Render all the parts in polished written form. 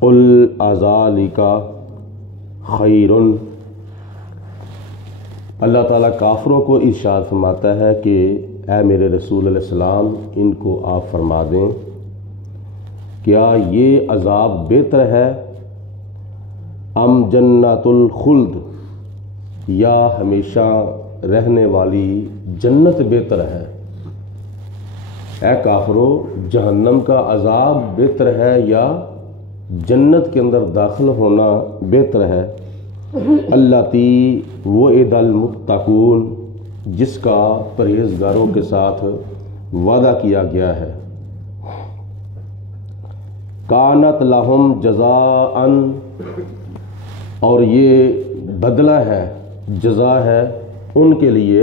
قل اذالک خیر، اللہ تعالیٰ کافروں کو ارشاد فرماتا ہے کہ اے میرے رسول علیہ السلام ان کو آپ فرما دیں کیا یہ عذاب بہتر ہے ام جنت الخلد، یا ہمیشہ رہنے والی جنت بہتر ہے؟ اے کافرو، جہنم کا عذاب بہتر ہے یا جنت کے اندر داخل ہونا بہتر ہے؟ اللاتی وعد المتقون، جس کا پرہیزگاروں کے ساتھ وعدہ کیا گیا ہے۔ کانت لہم جزاء، اور یہ بدلہ ہے، جزا ہے ان کے لیے،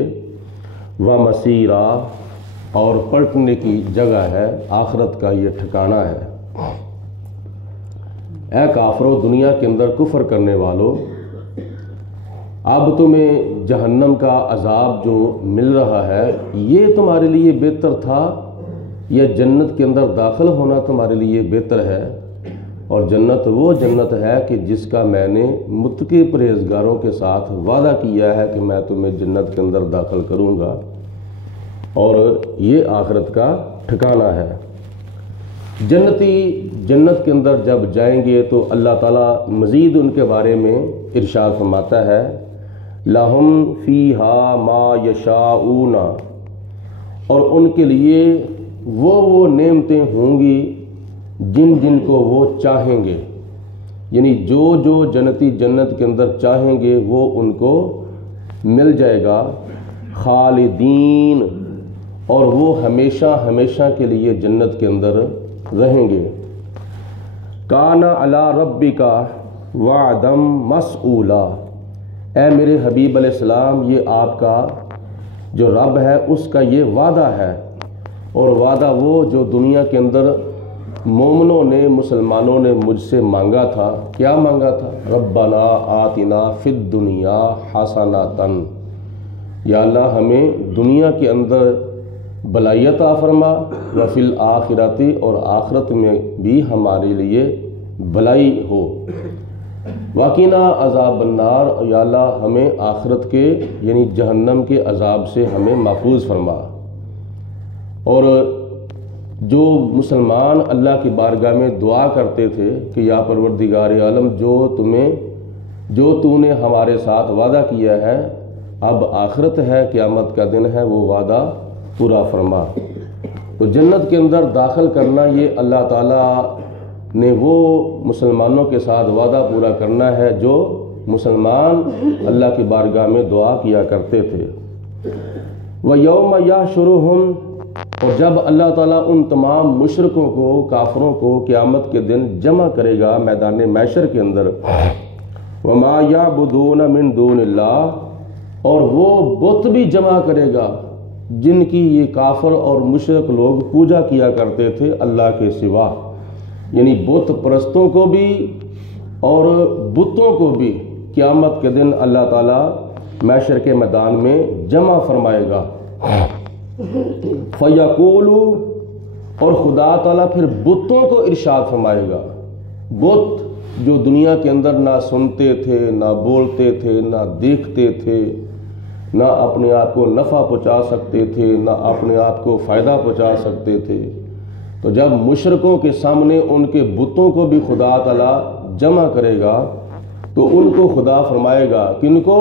ومصیرا، اور پلٹنے کی جگہ ہے، آخرت کا یہ ٹھکانہ ہے۔ اے کافرو، دنیا کے اندر کفر کرنے والو، اب تمہیں جہنم کا عذاب جو مل رہا ہے یہ تمہارے لیے بہتر تھا یا جنت کے اندر داخل ہونا تمہارے لیے بہتر ہے؟ اور جنت وہ جنت ہے کہ جس کا میں نے متقی پرہیزگاروں کے ساتھ وعدہ کیا ہے کہ میں تمہیں جنت کے اندر داخل کروں گا، اور یہ آخرت کا ٹھکانہ ہے۔ جنتی جنت کے اندر جب جائیں گے تو اللہ تعالیٰ مزید ان کے بارے میں ارشاد فرماتا ہے لَهُمْ فِيهَا مَا يَشَاءُونَ، اور ان کے لیے وہ نعمتیں ہوں گی جن جن کو وہ چاہیں گے، یعنی جو جو جنتی جنت کے اندر چاہیں گے وہ ان کو مل جائے گا، خالدین، اور وہ ہمیشہ ہمیشہ کے لیے جنت کے اندر رہیں گے۔ کان علی ربک وعدا مسئولا، اے میرے حبیب علیہ السلام، یہ آپ کا جو رب ہے اس کا یہ وعدہ ہے، اور وعدہ وہ جو دنیا کے اندر مومنوں نے، مسلمانوں نے مجھ سے مانگا تھا۔ کیا مانگا تھا؟ ربنا آتنا فی الدنیا حسنۃ، یا اللہ ہمیں دنیا کے اندر بلائی عطا فرما، وفی الآخرۃ، اور آخرت میں بھی ہمارے لیے بلائی ہو، وقنا عذاب النار، یا اللہ ہمیں آخرت کے یعنی جہنم کے عذاب سے ہمیں محفوظ فرما۔ اور جو مسلمان اللہ کی بارگاہ میں دعا کرتے تھے کہ یا پروردگار عالم، جو تو نے ہمارے ساتھ وعدہ کیا ہے، اب آخرت ہے، قیامت کا دن ہے، وہ وعدہ پورا فرما۔ تو جنت کے اندر داخل کرنا یہ اللہ تعالیٰ نے وہ مسلمانوں کے ساتھ وعدہ پورا کرنا ہے جو مسلمان اللہ کی بارگاہ میں دعا کیا کرتے تھے۔ وَيَوْمَ يَحْشُرُهُمْ، اور جب اللہ تعالیٰ ان تمام مشرکوں کو، کافروں کو قیامت کے دن جمع کرے گا میدان محشر کے اندر، وَمَا يَعْبُدُونَ مِن دُونِ اللَّهِ، اور وہ بت بھی جمع کرے گا جن کی یہ کافر اور مشرک لوگ پوجا کیا کرتے تھے اللہ کے سوا، یعنی بت پرستوں کو بھی اور بتوں کو بھی قیامت کے دن اللہ تعالیٰ محشر کے میدان میں جمع فرمائے گا۔ فَيَقُولُ، اور خدا تعالیٰ پھر بتوں کو ارشاد فرمائے گا، بت جو دنیا کے اندر نہ سنتے تھے، نہ بولتے تھے، نہ دیکھتے تھے، نہ اپنے آپ کو نفع پہنچا سکتے تھے، نہ اپنے آپ کو فائدہ پہنچا سکتے تھے، تو جب مشرکوں کے سامنے ان کے بتوں کو بھی خدا تعالیٰ جمع کرے گا تو ان کو خدا فرمائے گا، کن کو؟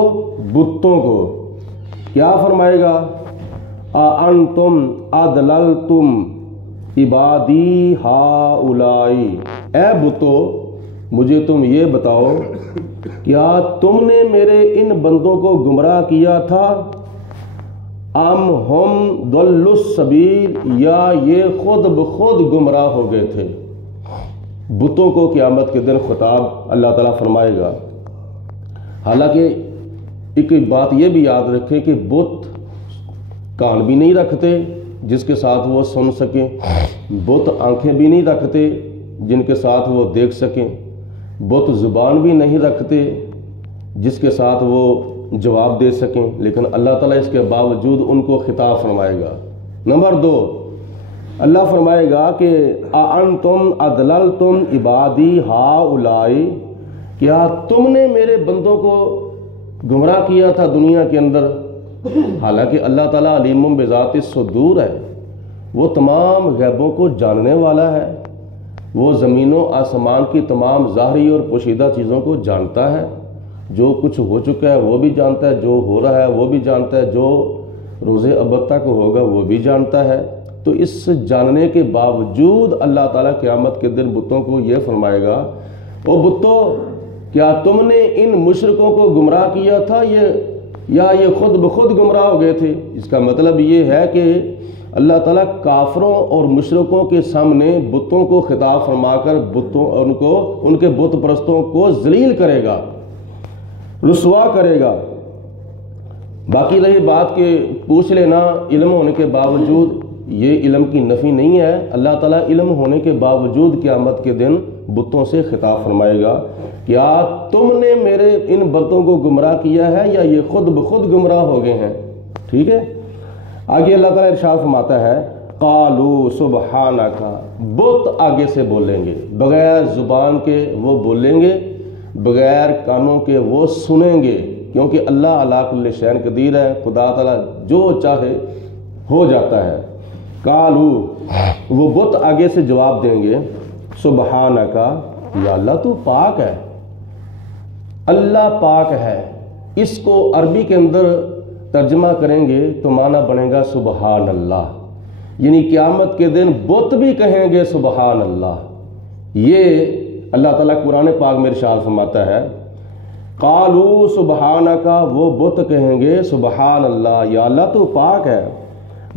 بتوں کو۔ کیا فرمائے گا؟ اَأَنْتُمْ أَضْلَلْتُمْ عِبَادِي هَؤُلَاءِ، اے بتو مجھے تم یہ بتاؤ، کیا تم نے میرے ان بندوں کو گمراہ کیا تھا؟ ام ہم ضلوا السبیل، یا یہ خود بخود گمراہ ہو گئے تھے؟ بتوں کو قیامت کے دن خطاب اللہ تعالیٰ فرمائے گا۔ حالانکہ ایک بات یہ بھی یاد رکھیں کہ بت کان بھی نہیں رکھتے جس کے ساتھ وہ سن سکیں، بت آنکھیں بھی نہیں رکھتے جن کے ساتھ وہ دیکھ سکیں، بت زبان بھی نہیں رکھتے جس کے ساتھ وہ جواب دے سکیں، لیکن اللہ تعالیٰ اس کے باوجود ان کو خطاب فرمائے گا۔ نمبر 2، اللہ فرمائے گا کہ اَأَنْتُمْ أَضْلَلْتُمْ عِبَادِي هَؤُلَاءِ، کیا تم نے میرے بندوں کو گمراہ کیا تھا دنیا کے اندر؟ حالانکہ اللہ تعالیٰ علیم بذات الصدور ہے، وہ تمام غیبوں کو جاننے والا ہے، وہ زمین و آسمان کی تمام ظاہری اور پوشیدہ چیزوں کو جانتا ہے، جو کچھ ہو چکا ہے وہ بھی جانتا ہے، جو ہو رہا ہے وہ بھی جانتا ہے، جو روز ابد تک ہوگا وہ بھی جانتا ہے۔ تو اس جاننے کے باوجود اللہ تعالیٰ قیامت کے دن بتوں کو یہ فرمائے گا، او بتو کیا تم نے ان مشرکوں کو گمراہ کیا تھا یا یہ خود بخود گمراہ ہو گئے تھے؟ اس کا مطلب یہ ہے کہ اللہ تعالیٰ کافروں اور مشرکوں کے سامنے بتوں کو خطاب فرما کر ان کے بت پرستوں کو ذلیل کرے گا، رسوا کرے گا۔ باقی رہی بات کہ پوچھ لینا علم ہونے کے باوجود، یہ علم کی نفی نہیں ہے۔ اللہ تعالیٰ علم ہونے کے باوجود قیامت کے دن بتوں سے خطاب فرمائے گا، کیا تم نے میرے ان بتوں کو گمراہ کیا ہے یا یہ خود بخود گمراہ ہو گئے ہیں؟ ٹھیک ہے، آگے اللہ تعالیٰ ارشاد فرماتا ہے قالوا سبحانک، بت آگے سے بولیں گے، بغیر زبان کے وہ بولیں گے، بغیر کانوں کے وہ سنیں گے، کیونکہ اللہ علی کل شیء قدیر ہے، خدا تعالیٰ جو چاہے ہو جاتا ہے۔ قالوا، وہ بت آگے سے جواب دیں گے سبحانک، یا اللہ تو پاک ہے، اللہ پاک ہے۔ اس کو عربی کے اندر ترجمہ کریں گے تو معنی بنے گا سبحان اللہ، یعنی قیامت کے دن بت بھی کہیں گے سبحان اللہ۔ یہ اللہ تعالیٰ قرآن پاک میں ارشاد فرماتا ہے قالوا سبحانک، وہ بت کہیں گے سبحان اللہ، یا اللہ تو پاک ہے،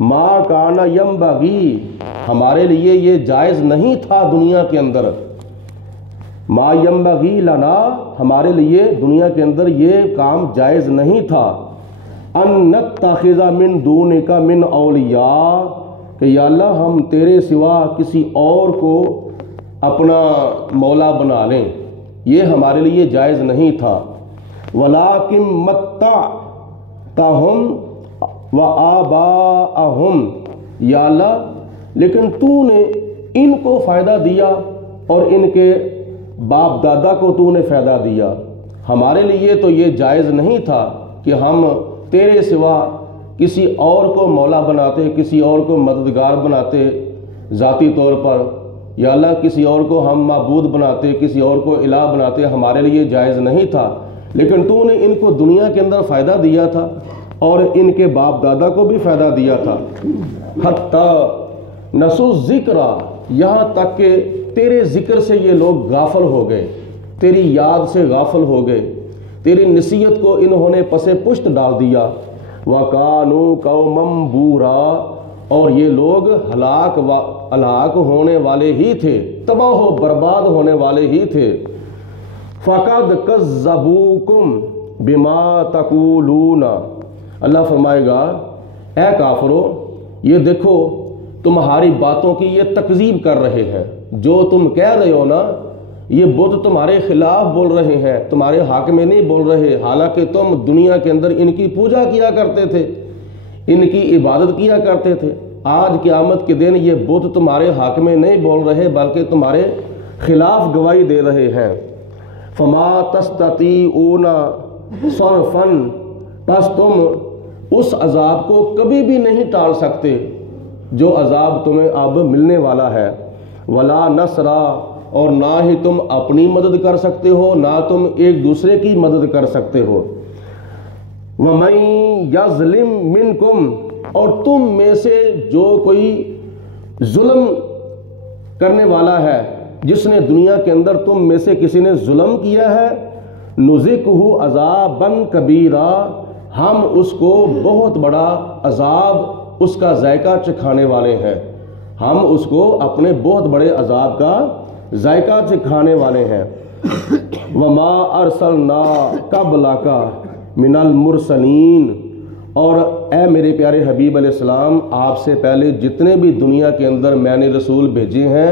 ما کان ینبغی، ہمارے لیے یہ جائز نہیں تھا دنیا کے اندر، ما ینبغی لنا، ہمارے لیے دنیا کے اندر یہ کام جائز نہیں تھا، ان نتخذ من دونک من اولیاء، کہ یا اللہ ہم تیرے سوا کسی اور کو اپنا مولا بنا لیں، یہ ہمارے لیے جائز نہیں تھا۔ ولیکن متعتہم وآباءہم، یا اللہ لیکن تو نے ان کو فائدہ دیا اور ان کے باپ دادا کو تو نے فائدہ دیا، ہمارے لیے تو یہ جائز نہیں تھا کہ ہم تیرے سوا کسی اور کو مولا بناتے، کسی اور کو مددگار بناتے ذاتی طور پر، یا اللہ کسی اور کو ہم معبود بناتے، کسی اور کو الہ بناتے، ہمارے لیے جائز نہیں تھا، لیکن تو نے ان کو دنیا کے اندر فائدہ دیا تھا اور ان کے باپ دادا کو بھی فائدہ دیا تھا۔ حتی نسوا الذکر، یہاں تک کہ تیرے ذکر سے یہ لوگ غافل ہو گئے، تیری یاد سے غافل ہو گئے، تیری نصیحت کو انہوں نے پس پشت ڈال دیا۔ وَكَانُوا قَوْمًا بُورًا، اور یہ لوگ ہلاک ہونے والے ہی تھے، تباہ و برباد ہونے والے ہی تھے۔ فَقَدْ كَذَّبُوكُمْ بِمَا تَقُولُونَ، اللہ فرمائے گا اے کافرو، یہ دیکھو تمہاری باتوں کی یہ تکذیب کر رہے ہیں، جو تم کہہ رہے ہو نا، یہ بت تمہارے خلاف بول رہے ہیں، تمہارے حق میں نہیں بول رہے، حالانکہ تم دنیا کے اندر ان کی پوجا کیا کرتے تھے، ان کی عبادت کیا کرتے تھے۔ آج قیامت کے دن یہ بت تمہارے حق میں نہیں بول رہے بلکہ تمہارے خلاف گواہی دے رہے ہیں۔ فما تستطیعون صرفا، پس تم اس عذاب کو کبھی بھی نہیں ٹال سکتے جو عذاب تمہیں اب ملنے والا ہے۔ ولا نصرا، اور نہ ہی تم اپنی مدد کر سکتے ہو، نہ تم ایک دوسرے کی مدد کر سکتے ہو۔ وَمَن يَظْلِم مِّنكُمْ، اور تم میں سے جو کوئی ظلم کرنے والا ہے، جس نے دنیا کے اندر تم میں سے کسی نے ظلم کیا ہے، نُذِقْهُ عَذَابًا كَبِيرًا، ہم اس کو بہت بڑا عذاب اس کا ذائقہ چکھانے والے ہیں، ہم اس کو اپنے بہت بڑے عذاب کا ذائقہ چکھانے والے ہیں۔ وَمَا أَرْسَلْنَا قَبْلَكَ مِنَ الْمُرْسَلِينَ، اور اے میرے پیارے حبیب علیہ السلام، آپ سے پہلے جتنے بھی دنیا کے اندر میں نے رسول بھیجے ہیں،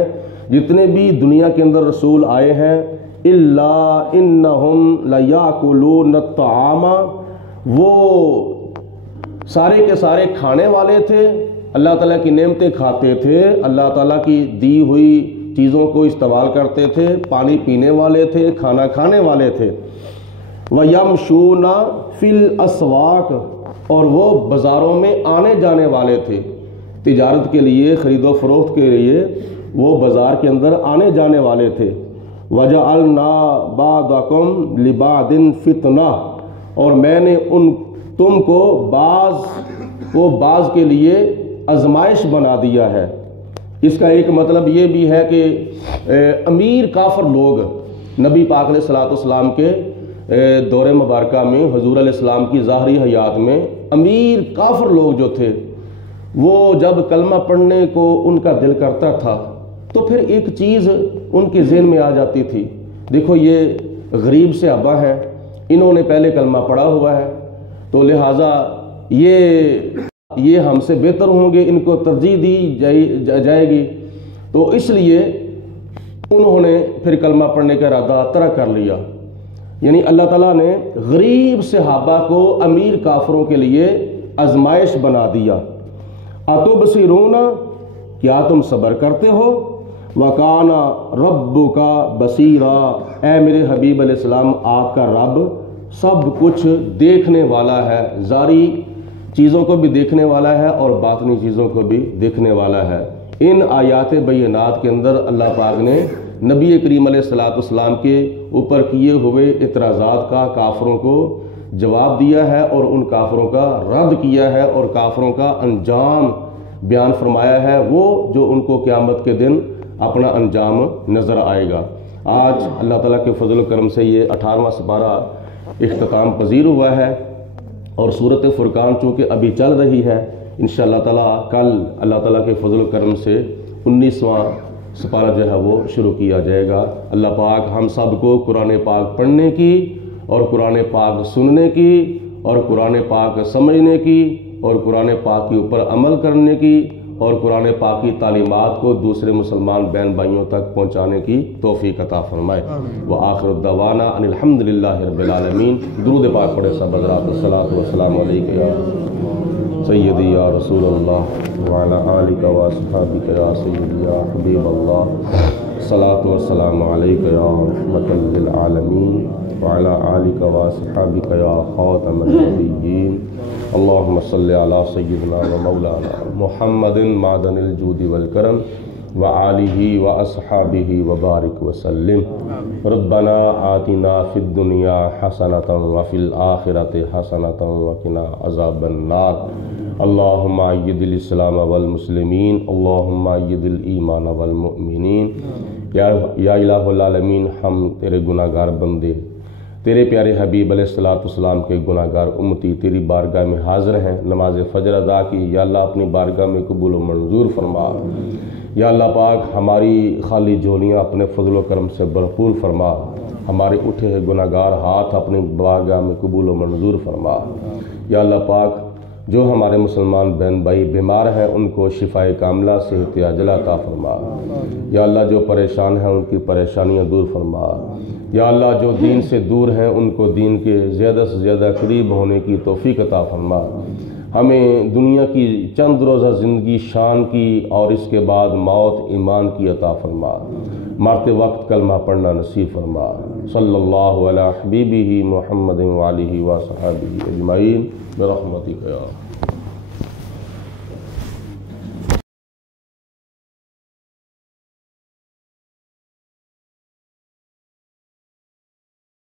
جتنے بھی دنیا کے اندر رسول آئے ہیں، إِلَّا إِنَّهُمْ لَيَأْكُلُونَ الطَّعَامَ، وہ سارے کے سارے کھانے والے تھے، اللہ تعالیٰ کی نعمتیں کھاتے تھے، اللہ تعالیٰ کی دی ہوئی چیزوں کو استعمال کرتے تھے، پانی پینے والے تھے، کھانا کھانے والے تھے۔ وَيَمْشُونَ فِي الْأَسْوَاقِ، اور وہ بازاروں میں آنے جانے والے تھے، تجارت کے لیے، خرید و فروخت کے لیے وہ بازار کے اندر آنے جانے والے تھے۔ وَجَعَلْنَا بَعْضَكُمْ لِبَعْضٍ فِتْنَةً، اور میں نے تم کو بعض کے لیے آزمائش بنا دیا ہے۔ اس کا ایک مطلب یہ بھی ہے کہ امیر کافر لوگ نبی پاک علیہ الصلوۃ والسلام کے دور مبارکہ میں، حضور علیہ السلام کی ظاہری حیات میں امیر کافر لوگ جو تھے، وہ جب کلمہ پڑھنے کو ان کا دل کرتا تھا تو پھر ایک چیز ان کے ذہن میں آ جاتی تھی، دیکھو یہ غریب سے ابا ہیں، انہوں نے پہلے کلمہ پڑھا ہوا ہے، تو لہٰذا یہ ہم سے بہتر ہوں گے، ان کو ترجیح دی جائے گی، تو اس لیے انہوں نے پھر کلمہ پڑھنے کا ارادہ ترک کر لیا۔ یعنی اللہ تعالیٰ نے غریب صحابہ کو امیر کافروں کے لیے آزمائش بنا دیا۔ اتبصرون، کیا تم صبر کرتے ہو؟ وَكَانَ رَبُّكَ بَصِيرًا، اے میرے حبیب علیہ السلام، آپ کا رب سب کچھ دیکھنے والا ہے، ظاہری چیزوں کو بھی دیکھنے والا ہے اور باطنی چیزوں کو بھی دیکھنے والا ہے۔ ان آیات بینات کے اندر اللہ پاک نے نبی کریم علیہ السلام کے اوپر کیے ہوئے اعتراضات کا کافروں کو جواب دیا ہے اور ان کافروں کا رد کیا ہے اور کافروں کا انجام بیان فرمایا ہے، وہ جو ان کو قیامت کے دن اپنا انجام نظر آئے گا۔ آج اللہ تعالیٰ کے فضل و کرم سے یہ 18واں سپارہ اختتام پذیر ہوا ہے، اور سورۃ فرقان چونکہ ابھی چل رہی ہے، انشاءاللہ تعالیٰ کل اللہ تعالیٰ کے فضل و کرم سے 19واں سپارہ جو ہے وہ شروع کیا جائے گا۔ اللہ پاک ہم سب کو قرآن پاک پڑھنے کی اور قرآن پاک سننے کی اور قرآن پاک سمجھنے کی اور قرآن پاک کے اوپر عمل کرنے کی اور قرآن پاک کی تعلیمات کو دوسرے مسلمان بہن بھائیوں تک پہنچانے کی توفیق عطا فرمائے۔ وآخر الدعوانا ان الحمدللہ رب العالمین۔ درود پاک پڑھے سب حضرات۔ الصلاۃ والسلام علیک یا سیدی یا رسول اللہ وعلی آلک و اصحابک یا سیدی یا حبیب اللہ۔ الصلاۃ والسلام علیک یا رحمۃ للعالمین وعلی آلک و اصحابک یا خاتم النبیین۔ اللہم صلی علی سیدنا و مولانا محمد معدن الجود والکرم وآلہ واصحابہ وبارک وسلم۔ ربنا آتنا فی الدنیا حسنۃ وفی الآخرۃ حسنۃ وقنا عذاب النار۔ اللہم اید الاسلام والمسلمین، اللہم اید الایمان والمؤمنین۔ یا الہ العالمین، ہم تیرے گناہ گار بندے، تیرے پیارے حبیب علیہ السلام کے گناہ گار امتی تیری بارگاہ میں حاضر ہیں، نماز فجر ادا کی، یا اللہ اپنی بارگاہ میں قبول و منظور فرما۔ یا اللہ پاک ہماری خالی جھولیاں اپنے فضل و کرم سے بھرپور فرما، ہمارے اٹھے ہوئے گناہ گار ہاتھ اپنی بارگاہ میں قبول و منظور فرما۔ یا اللہ پاک جو ہمارے مسلمان بہن بھائی بیمار ہیں ان کو شفائے کاملہ صحت عاجلہ عطا فرما۔ یا اللہ جو پریشان ہیں ان کی پریشانیاں دور فرما۔ یا اللہ جو دین سے دور ہیں ان کو دین کے زیادہ سے زیادہ قریب ہونے کی توفیق عطا فرما۔ ہمیں دنیا کی چند روزہ زندگی شان کی اور اس کے بعد موت ایمان کی عطا فرما۔ مرتے وقت کلمہ پڑھنا نصیب فرما۔ صلی اللہ علی حبیبہ محمد وآلہ وصحبہ اجمعین برحمتک یا